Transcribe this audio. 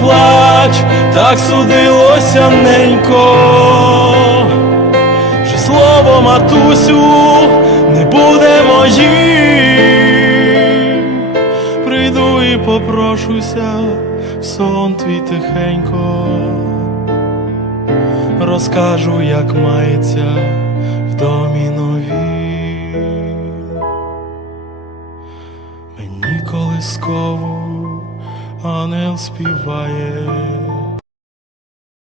плач, так судилося ненько, вже слово матусю не буде моїм, прийду і попрошуся в сон твій тихенько, розкажу, як мається в домі нові, мені колискову ангел співає.